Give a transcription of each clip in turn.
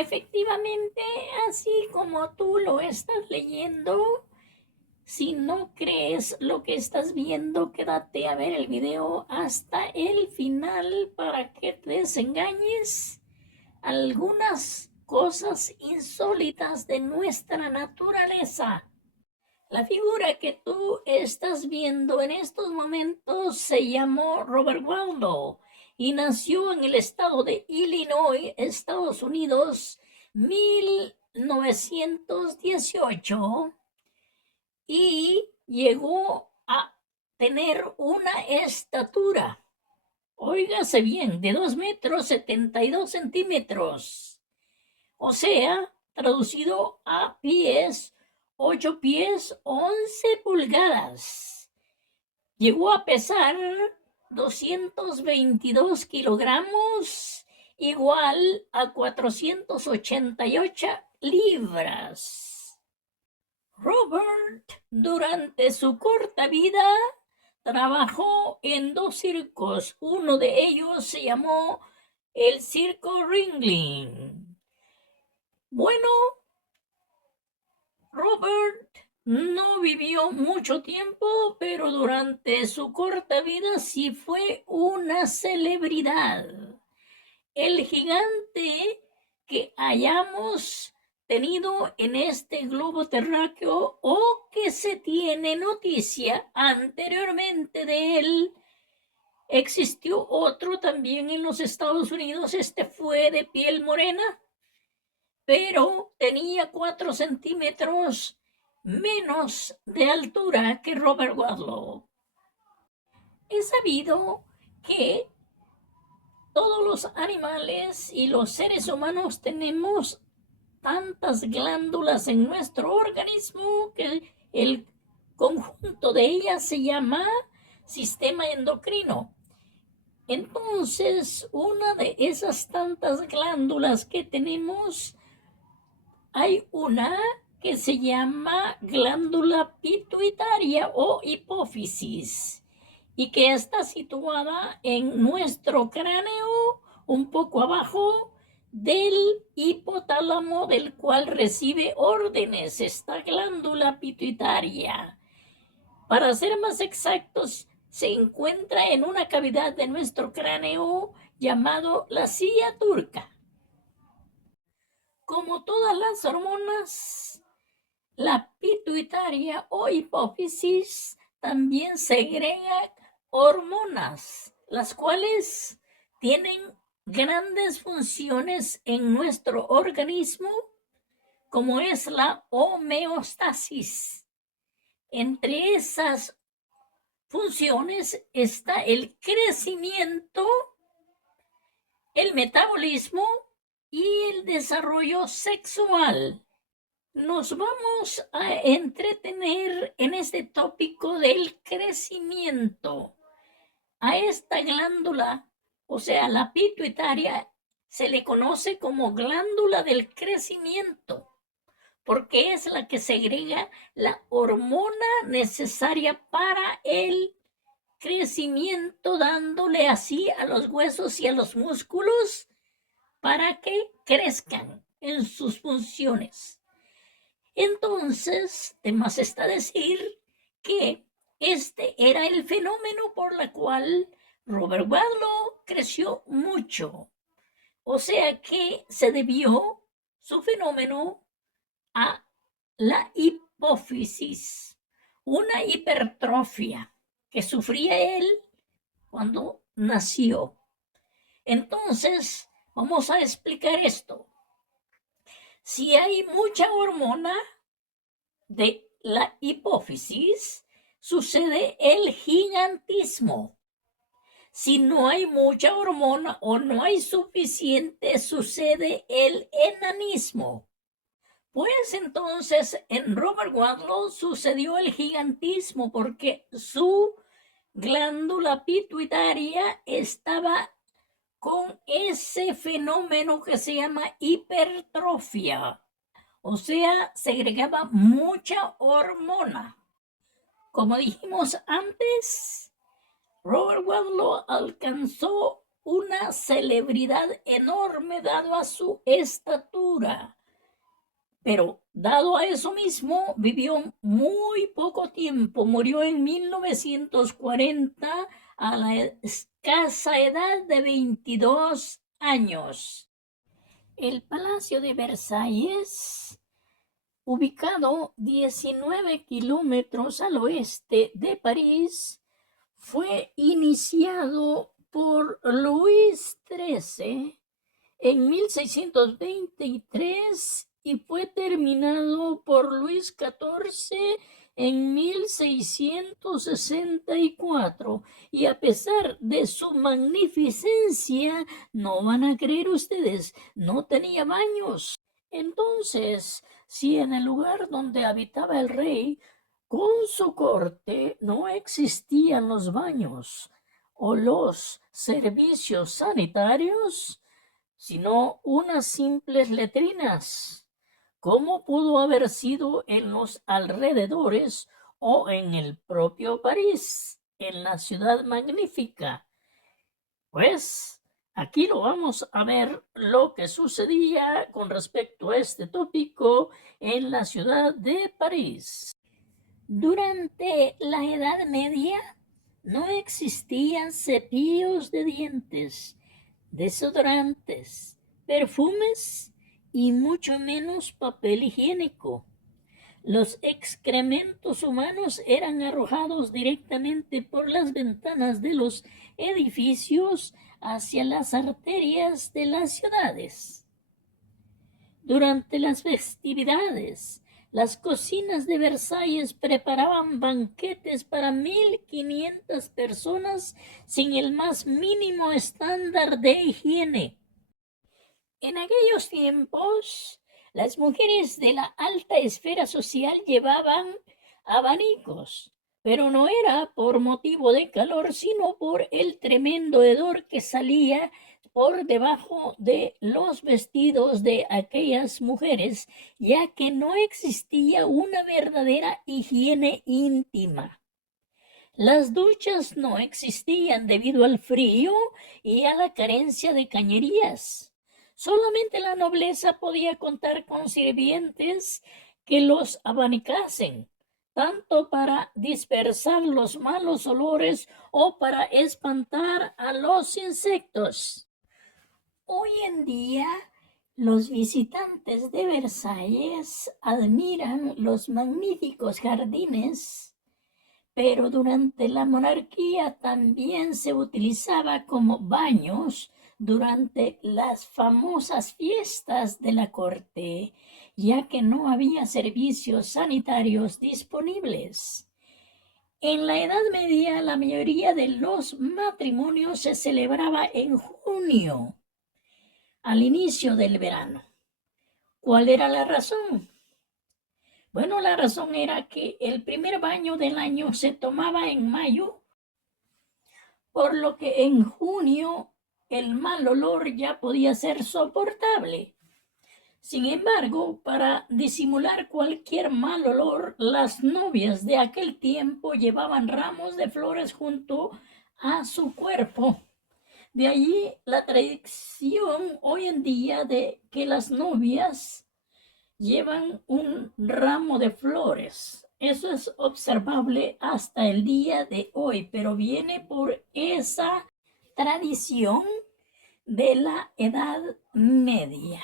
Efectivamente, así como tú lo estás leyendo, si no crees lo que estás viendo, quédate a ver el video hasta el final para que te desengañes. Algunas cosas insólitas de nuestra naturaleza. La figura que tú estás viendo en estos momentos se llamó Robert Wadlow y nació en el estado de Illinois, Estados Unidos, 1918, y llegó a tener una estatura, óigase bien, de 2 metros 72 centímetros. O sea, traducido a pies, 8 pies 11 pulgadas. Llegó a pesar 222 kilogramos, igual a 488 libras. Robert, durante su corta vida, trabajó en 2 circos. Uno de ellos se llamó el Circo Ringling. Bueno, Robert no vivió mucho tiempo, pero durante su corta vida sí fue una celebridad. El gigante que hayamos tenido en este globo terráqueo o que se tiene noticia anteriormente de él, existió otro también en los Estados Unidos. Este fue de piel morena, pero tenía 4 centímetros menos de altura que Robert Wadlow. Es sabido que todos los animales y los seres humanos tenemos tantas glándulas en nuestro organismo que el conjunto de ellas se llama sistema endocrino. Entonces, una de esas tantas glándulas que tenemos, hay una que se llama glándula pituitaria o hipófisis y que está situada en nuestro cráneo, un poco abajo del hipotálamo, del cual recibe órdenes esta glándula pituitaria. Para ser más exactos, se encuentra en una cavidad de nuestro cráneo llamado la silla turca. Como todas las hormonas, la pituitaria o hipófisis también segrega hormonas, las cuales tienen grandes funciones en nuestro organismo, como es la homeostasis. Entre esas funciones está el crecimiento, el metabolismo y el desarrollo sexual. Nos vamos a entretener en este tópico del crecimiento. A esta glándula, o sea, la pituitaria, se le conoce como glándula del crecimiento, porque es la que segrega la hormona necesaria para el crecimiento, dándole así a los huesos y a los músculos para que crezcan en sus funciones. Entonces, de más está decir que este era el fenómeno por el cual Robert Wadlow creció mucho. O sea que se debió su fenómeno a la hipófisis, una hipertrofia que sufría él cuando nació. Entonces, vamos a explicar esto. Si hay mucha hormona de la hipófisis, sucede el gigantismo. Si no hay mucha hormona o no hay suficiente, sucede el enanismo. Pues entonces en Robert Wadlow sucedió el gigantismo porque su glándula pituitaria estaba con ese fenómeno que se llama hipertrofia. O sea, segregaba mucha hormona. Como dijimos antes, Robert Wadlow alcanzó una celebridad enorme dado a su estatura. Pero dado a eso mismo, vivió muy poco tiempo. Murió en 1940 a la escasa edad de 22 años. El Palacio de Versalles, ubicado 19 kilómetros al oeste de París, fue iniciado por Luis XIII en 1623 y fue terminado por Luis XIV en 1664. Y a pesar de su magnificencia, no van a creer ustedes, no tenía baños. Entonces, si en el lugar donde habitaba el rey con su corte no existían los baños o los servicios sanitarios, sino unas simples letrinas, ¿cómo pudo haber sido en los alrededores o en el propio París, en la ciudad magnífica? Pues aquí lo vamos a ver lo que sucedía con respecto a este tópico en la ciudad de París. Durante la Edad Media no existían cepillos de dientes, desodorantes, perfumes y mucho menos papel higiénico. Los excrementos humanos eran arrojados directamente por las ventanas de los edificios hacia las arterias de las ciudades. Durante las festividades, las cocinas de Versalles preparaban banquetes para 1.500 personas sin el más mínimo estándar de higiene. En aquellos tiempos, las mujeres de la alta esfera social llevaban abanicos, pero no era por motivo de calor, sino por el tremendo hedor que salía por debajo de los vestidos de aquellas mujeres, ya que no existía una verdadera higiene íntima. Las duchas no existían debido al frío y a la carencia de cañerías. Solamente la nobleza podía contar con sirvientes que los abanicasen, tanto para dispersar los malos olores o para espantar a los insectos. Hoy en día, los visitantes de Versalles admiran los magníficos jardines, pero durante la monarquía también se utilizaba como baños durante las famosas fiestas de la corte, ya que no había servicios sanitarios disponibles. En la Edad Media, la mayoría de los matrimonios se celebraba en junio, al inicio del verano. ¿Cuál era la razón? Bueno, la razón era que el primer baño del año se tomaba en mayo, por lo que en junio el mal olor ya podía ser soportable. Sin embargo, para disimular cualquier mal olor, las novias de aquel tiempo llevaban ramos de flores junto a su cuerpo. De allí la tradición hoy en día de que las novias llevan un ramo de flores. Eso es observable hasta el día de hoy, pero viene por esa tradición de la Edad Media.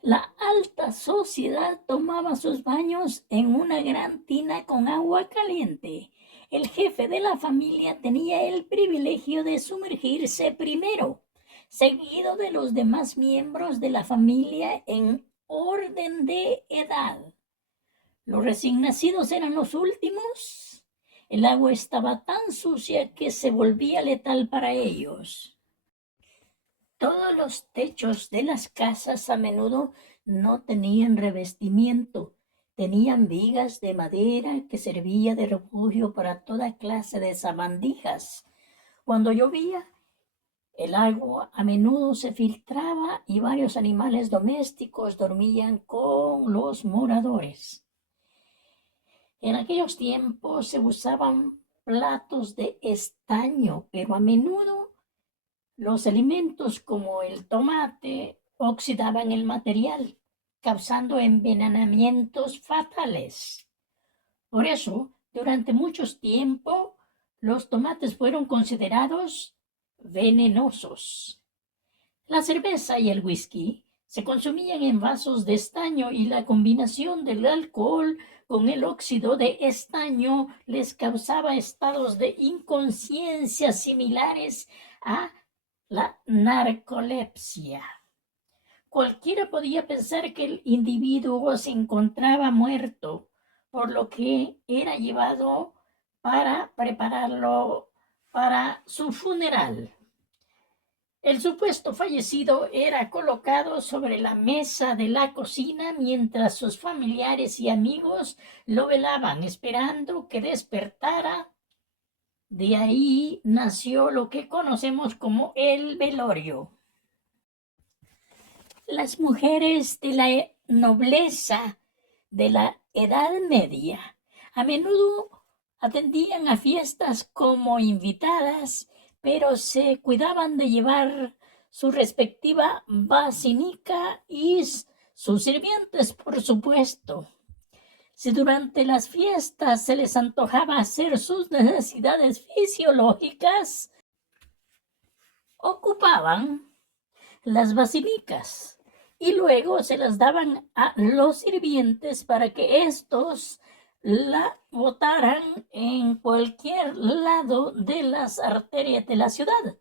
La alta sociedad tomaba sus baños en una gran tina con agua caliente. El jefe de la familia tenía el privilegio de sumergirse primero, seguido de los demás miembros de la familia en orden de edad. Los recién nacidos eran los últimos. El agua estaba tan sucia que se volvía letal para ellos. Todos los techos de las casas a menudo no tenían revestimiento. Tenían vigas de madera que servía de refugio para toda clase de sabandijas. Cuando llovía, el agua a menudo se filtraba y varios animales domésticos dormían con los moradores. En aquellos tiempos se usaban platos de estaño, pero a menudo Los alimentos como el tomate oxidaban el material, causando envenenamientos fatales. Por eso, durante mucho tiempo, los tomates fueron considerados venenosos. La cerveza y el whisky se consumían en vasos de estaño y la combinación del alcohol con el óxido de estaño les causaba estados de inconsciencia similares a la narcolepsia. Cualquiera podía pensar que el individuo se encontraba muerto, por lo que era llevado para prepararlo para su funeral. El supuesto fallecido era colocado sobre la mesa de la cocina mientras sus familiares y amigos lo velaban, esperando que despertara. De ahí nació lo que conocemos como el velorio. Las mujeres de la nobleza de la Edad Media a menudo atendían a fiestas como invitadas, pero se cuidaban de llevar su respectiva basinica y sus sirvientes, por supuesto. Si durante las fiestas se les antojaba hacer sus necesidades fisiológicas, ocupaban las basilicas y luego se las daban a los sirvientes para que éstos la botaran en cualquier lado de las arterias de la ciudad.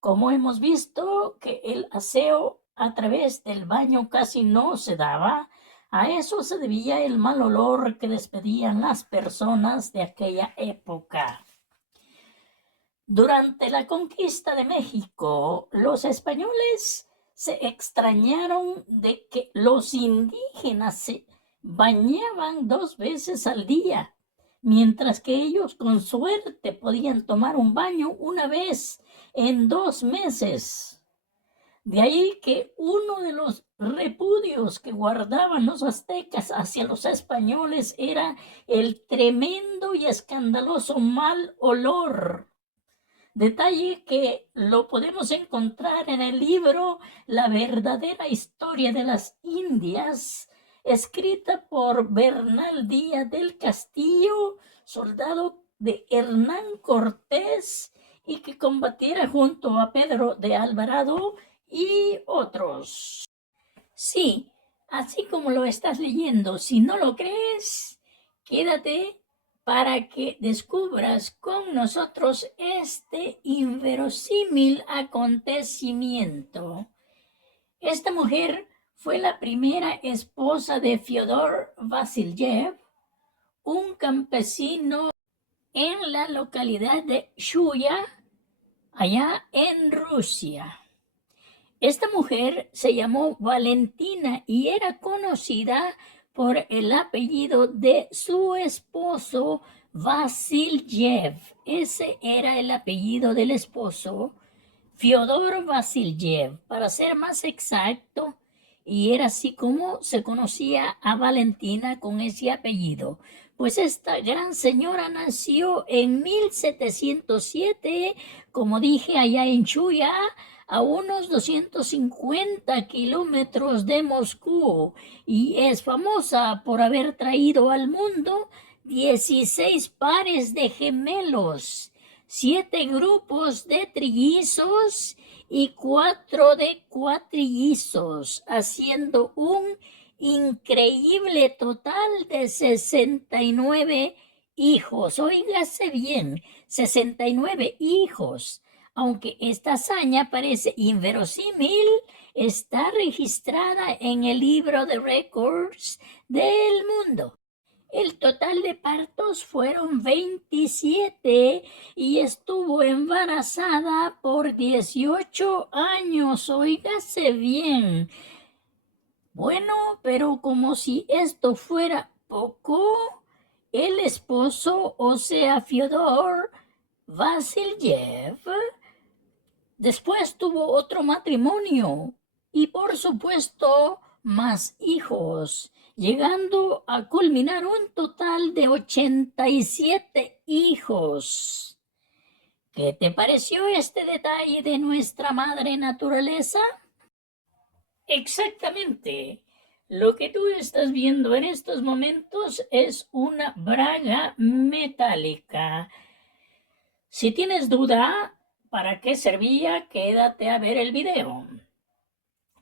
Como hemos visto que el aseo a través del baño casi no se daba, a eso se debía el mal olor que despedían las personas de aquella época. Durante la conquista de México, los españoles se extrañaron de que los indígenas se bañaban 2 veces al día, mientras que ellos con suerte podían tomar un baño una vez en 2 meses. De ahí que uno de los repudios que guardaban los aztecas hacia los españoles era el tremendo y escandaloso mal olor. Detalle que lo podemos encontrar en el libro La verdadera historia de las Indias, escrita por Bernal Díaz del Castillo, soldado de Hernán Cortés y que combatiera junto a Pedro de Alvarado y otros. Sí, así como lo estás leyendo, si no lo crees, quédate para que descubras con nosotros este inverosímil acontecimiento. Esta mujer fue la primera esposa de Fyodor Vasilyev, un campesino en la localidad de Shuya, allá en Rusia. Esta mujer se llamó Valentina y era conocida por el apellido de su esposo Vasilyev. Ese era el apellido del esposo, Fyodor Vasilyev, para ser más exacto, y era así como se conocía a Valentina con ese apellido. Pues esta gran señora nació en 1707, como dije, allá en Chuya, a unos 250 kilómetros de Moscú, y es famosa por haber traído al mundo 16 pares de gemelos, 7 grupos de trillizos y 4 de cuatrillizos, haciendo un increíble total de 69 hijos. Óigase bien, 69 hijos. Aunque esta hazaña parece inverosímil, está registrada en el libro de récords del mundo. El total de partos fueron 27 y estuvo embarazada por 18 años. Óigase bien. Bueno, pero como si esto fuera poco, el esposo, o sea, Fyodor Vasilyev, después tuvo otro matrimonio y por supuesto más hijos, llegando a culminar un total de 87 hijos. ¿Qué te pareció este detalle de nuestra madre naturaleza? Exactamente. Lo que tú estás viendo en estos momentos es una braga metálica. Si tienes duda para qué servía, quédate a ver el video.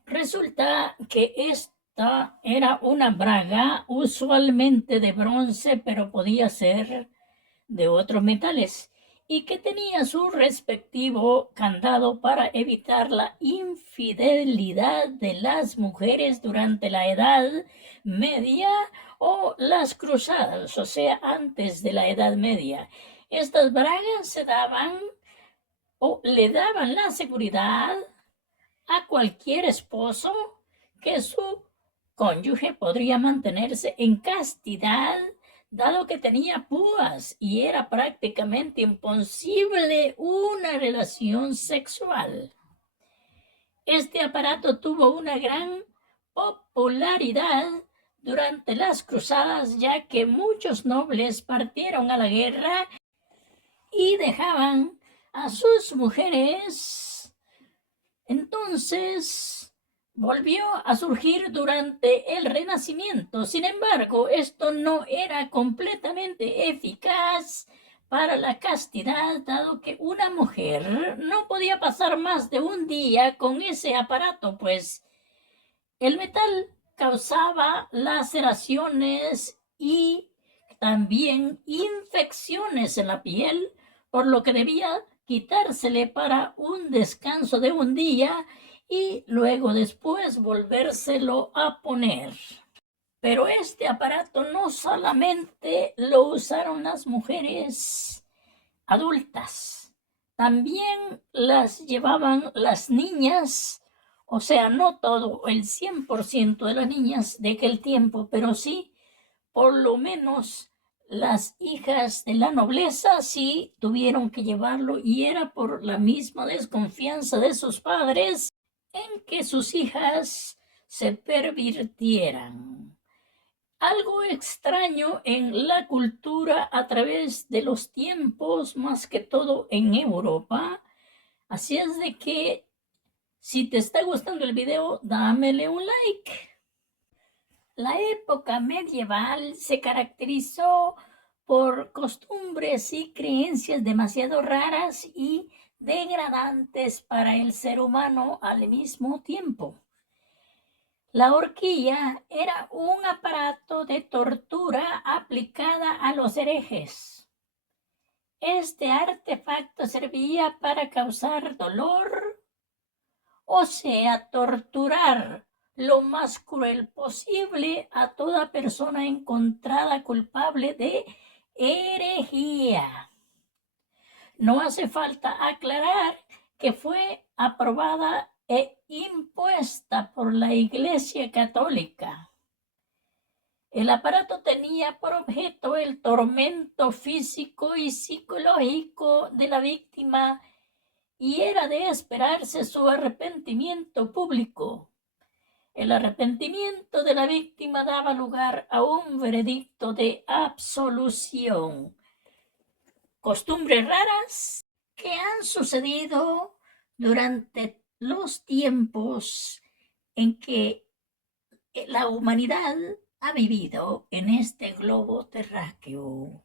Resulta que esta era una braga usualmente de bronce, pero podía ser de otros metales, y que tenía su respectivo candado para evitar la infidelidad de las mujeres durante la Edad Media o las cruzadas, o sea, antes de la Edad Media. Estas bragas se daban o le daban la seguridad a cualquier esposo que su cónyuge podría mantenerse en castidad, dado que tenía púas y era prácticamente imposible una relación sexual. Este aparato tuvo una gran popularidad durante las cruzadas, ya que muchos nobles partieron a la guerra y dejaban a sus mujeres. Entonces, volvió a surgir durante el Renacimiento. Sin embargo, esto no era completamente eficaz para la castidad, dado que una mujer no podía pasar más de un día con ese aparato, pues el metal causaba laceraciones y también infecciones en la piel, por lo que debía quitársele para un descanso de un día y luego después volvérselo a poner. Pero este aparato no solamente lo usaron las mujeres adultas, también las llevaban las niñas, o sea, no todo, el 100% de las niñas de aquel tiempo, pero sí, por lo menos las hijas de la nobleza sí tuvieron que llevarlo, y era por la misma desconfianza de sus padres en que sus hijas se pervirtieran. Algo extraño en la cultura a través de los tiempos, más que todo en Europa. Así es de que si te está gustando el video, dámele un like. La época medieval se caracterizó por costumbres y creencias demasiado raras y degradantes para el ser humano al mismo tiempo. La horquilla era un aparato de tortura aplicada a los herejes. Este artefacto servía para causar dolor, o sea, torturar lo más cruel posible a toda persona encontrada culpable de herejía. No hace falta aclarar que fue aprobada e impuesta por la Iglesia Católica. El aparato tenía por objeto el tormento físico y psicológico de la víctima, y era de esperarse su arrepentimiento público. El arrepentimiento de la víctima daba lugar a un veredicto de absolución. Costumbres raras que han sucedido durante los tiempos en que la humanidad ha vivido en este globo terráqueo.